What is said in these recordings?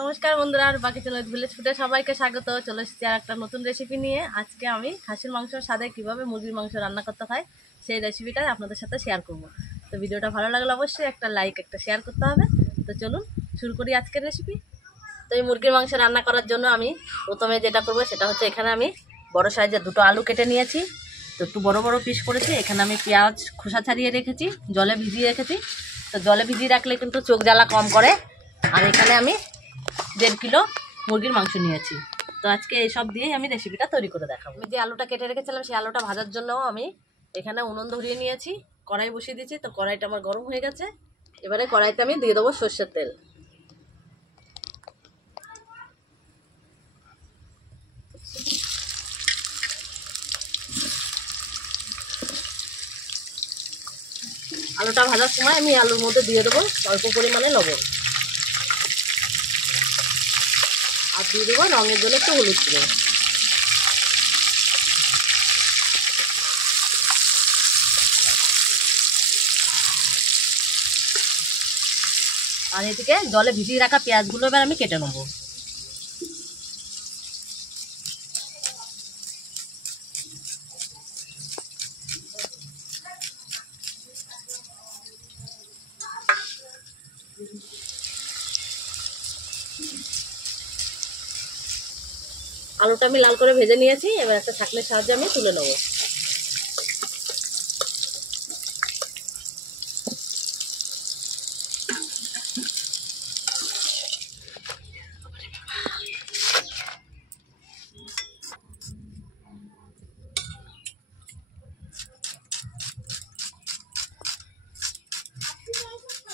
নমস্কার বন্ধুরা, আর বাকি চ্যানেল ভিলেজ ফুডে সবাইকে স্বাগত। চলে এসেছি আর একটা নতুন রেসিপি নিয়ে। আজকে আমি খাসির মাংসের সাথে কীভাবে মুরগির মাংস রান্না করতে হয় সেই রেসিপিটা আপনাদের সাথে শেয়ার করব। তো ভিডিওটা ভালো লাগলে অবশ্যই একটা লাইক একটা শেয়ার করতে হবে। তো চলুন শুরু করি আজকের রেসিপি। তো এই মুরগির মাংস রান্না করার জন্য আমি প্রথমে যেটা করবো সেটা হচ্ছে, এখানে আমি বড় সাইজের দুটো আলু কেটে নিয়েছি। তো একটু বড় বড় পিস করেছি। এখানে আমি পেঁয়াজ খোসা ছাড়িয়ে রেখেছি, জলে ভিজিয়ে রেখেছি। তো জলে ভিজিয়ে রাখলে কিন্তু চোখ জ্বালা কম করে। আর এখানে আমি 1.5 কিলো মুরগির মাংস নিয়েছি। তো আজকে এইসব দিয়েই আমি রেসিপিটা তৈরি করে দেখাবো। আমি যে আলুটা কেটে রেখেছিলাম সেই আলুটা ভাজার জন্য আমি এখানে উনুন ধরিয়ে নিয়েছি, কড়াই বসিয়ে দিয়েছি। তো কড়াইটা আমার গরম হয়ে গেছে। এবারে কড়াইতে আমি দিয়ে দেবো সর্ষের তেল। আলুটা ভাজার সময় আমি আলুর মধ্যে দিয়ে দেবো অল্প পরিমাণে লবণ, আর দিয়ে দেবো রঙের জন্য একটু হলুদ গুঁড়ো। আর এদিকে জলে ভিজিয়ে রাখা পেঁয়াজগুলো এবার আমি কেটে নেবো। আলুটা আমি লাল করে ভেজে নিয়েছি। এবার একটা ছাঁকনির সাহায্যে আমি তুলে নেবো।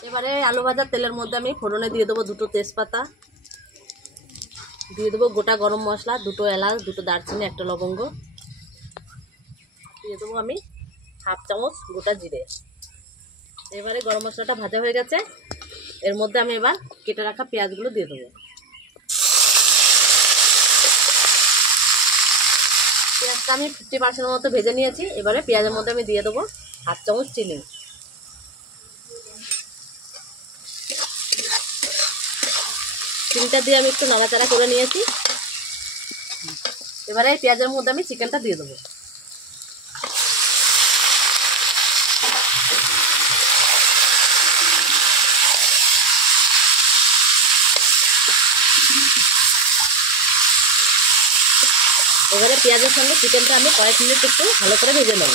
এবারে আলু ভাজার তেলের মধ্যে আমি ফোড়নে দিয়ে দেবো দুটো তেজপাতা, দিয়ে দেবো গোটা গরম মশলা, দুটো এলাচ, দুটো দারচিনি, একটা লবঙ্গ, দিয়ে দেবো আমি 1/2 চামচ গোটা জিরে। এবারে গরম মশলাটা ভাজা হয়ে গেছে। এর মধ্যে আমি এবার কেটে রাখা পেঁয়াজগুলো দিয়ে দেবো। পেঁয়াজটা আমি 50% মতো ভেজে নিয়েছি। এবারে পেঁয়াজের মধ্যে আমি দিয়ে দেবো 1/2 চামচ চিনি। চিনিটা দিয়ে আমি একটু নাড়াচাড়া করে নিয়েছি। এবারে পেঁয়াজের মধ্যে আমি চিকেনটা দিয়ে দেবো। এবারে পেঁয়াজের সঙ্গে চিকেনটা আমি কয়েক মিনিট একটু ভালো করে ভেজে নেব।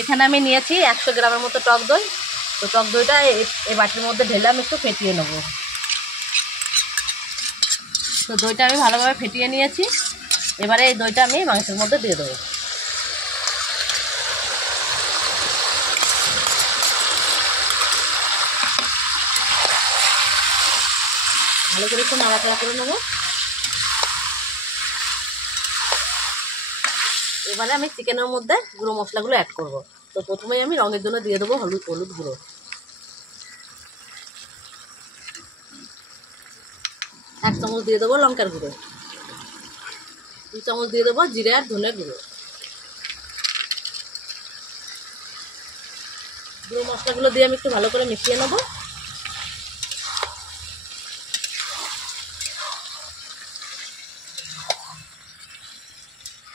এখানে আমি নিয়েছি 100 গ্রামের মতো টক দই। তো টক দইটা এই বাটির মধ্যে ঢেলে আমি একটু ফেটিয়ে নেব। তো দইটা আমি ভালোভাবে ফেটিয়ে নিয়েছি। এবারে এই দইটা আমি মাংসের মধ্যে দিয়ে দেবো। ভালো করে একটু নাড়াচাড়া করে নেব। এবারে আমি চিকেনের মধ্যে গুঁড়ো মশলাগুলো অ্যাড করব। তো প্রথমেই আমি রঙের জন্য দিয়ে দেবো হলুদ গুঁড়ো, 1 চামচ দিয়ে দেবো লঙ্কার গুঁড়ো, 2 চামচ দিয়ে দেবো জিরে আর ধনে গুঁড়ো। গুঁড়ো মশলাগুলো দিয়ে আমি একটু ভালো করে মিশিয়ে নেব।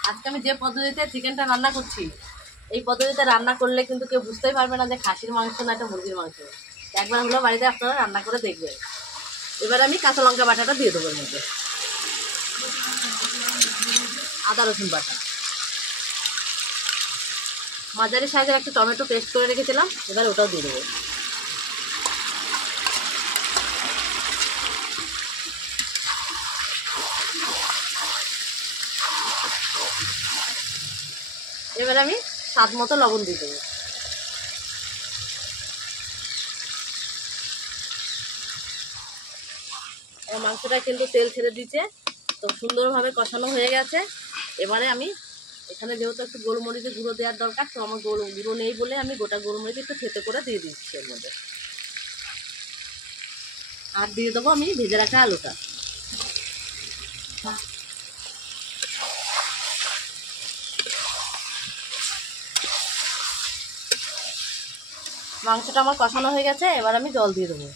আজকে আমি যে পদ্ধতিতে চিকেনটা রান্না করছি, এই পদ্ধতিতে রান্না করলে কিন্তু কেউ বুঝতেই পারবে না যে খাসির মাংস না এটা মুরগির মাংস। একবার হলো বাড়িতে আপনারা রান্না করে দেখবেন। এবার আমি কাঁচা লঙ্কা বাটাটা দিয়ে দেবো এর মধ্যে, আদা রসুন বাটা, মাঝারি সাইজের একটা টমেটো পেস্ট করে রেখেছিলাম, এবার ওটাও দিয়ে দেবো। এবার আমি স্বাদ মতো লবণ দিয়ে দেবো। মাংসটা কিন্তু তেল ছেড়ে দিচ্ছে। তো সুন্দরভাবে কষানো হয়ে গেছে। এবারে আমি এখানে যেহেতু একটু গোলমরিচের গুঁড়ো দেওয়ার দরকার, তো আমার গুঁড়ো নেই বলে আমি গোটা গোলমরিচ একটু থেতে করে দিয়ে দিচ্ছি এর মধ্যে। আর দিয়ে দেবো আমি ভেজে রাখা আলুটা। মাংসটা আমার কষানো হয়ে গেছে। এবার আমি জল দিয়ে দেবো।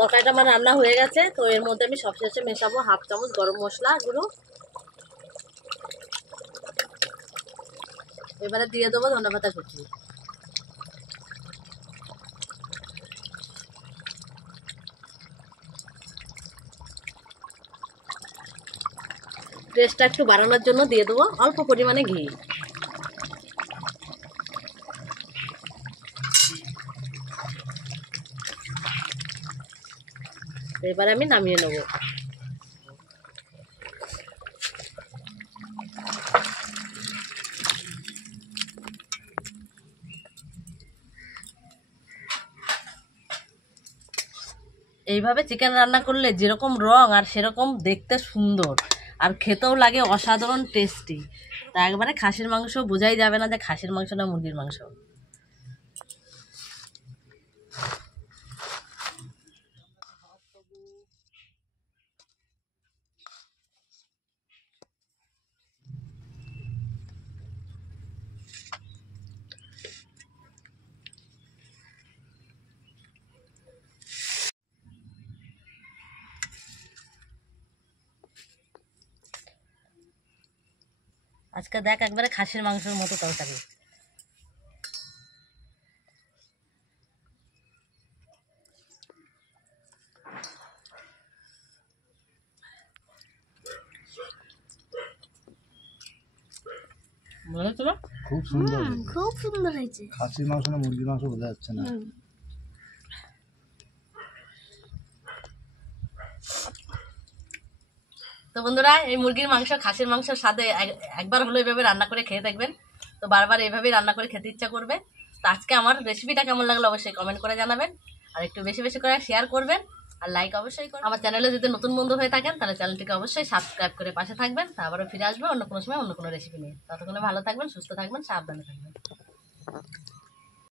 তরকারিটা আমার রান্না হয়ে গেছে। তো এর মধ্যে আমি সবশেষে মেশাবো 1/2 চামচ গরম মশলা গুঁড়ো। এবারে দিয়ে দেবো ধনেপাতা কুচি। টেস্টটা একটু বাড়ানোর জন্য দিয়ে দেবো অল্প পরিমাণে ঘি। এবারে আমি নামিয়ে নেব। এইভাবে চিকেন রান্না করলে যেরকম রং আর সেরকম দেখতে সুন্দর, আর খেতেও লাগে অসাধারণ টেস্টি। তা একবারে খাসির মাংস বোঝাই যাবে না যে খাসির মাংস না মুরগির মাংস। আজকে দেখ একবারে খাসির মাংসের মতো তরকারি। খুব সুন্দর, খুব সুন্দর হয়েছে। খাসির মাংস না মুরগির মাংস বোঝা যাচ্ছে না। তো বন্ধুরা, এই মুরগির মাংস খাসির মাংসের স্বাদে একবার হলো এভাবে রান্না করে খেয়ে দেখবেন। তো বারবার এইভাবেই রান্না করে খেতে ইচ্ছা করবে। তো আজকে আমার রেসিপিটা কেমন লাগলো অবশ্যই কমেন্ট করে জানাবেন, আর একটু বেশি বেশি করে শেয়ার করবেন, আর লাইক অবশ্যই করবেন। আমার চ্যানেলে যদি নতুন বন্ধু হয়ে থাকেন তাহলে চ্যানেলটিকে অবশ্যই সাবস্ক্রাইব করে পাশে থাকবেন। তারপরে ফিরে আসবে অন্য কোনো সময় অন্য কোনো রেসিপি নিয়ে। ততক্ষণে ভালো থাকবেন, সুস্থ থাকবেন, সাবধানে থাকবেন।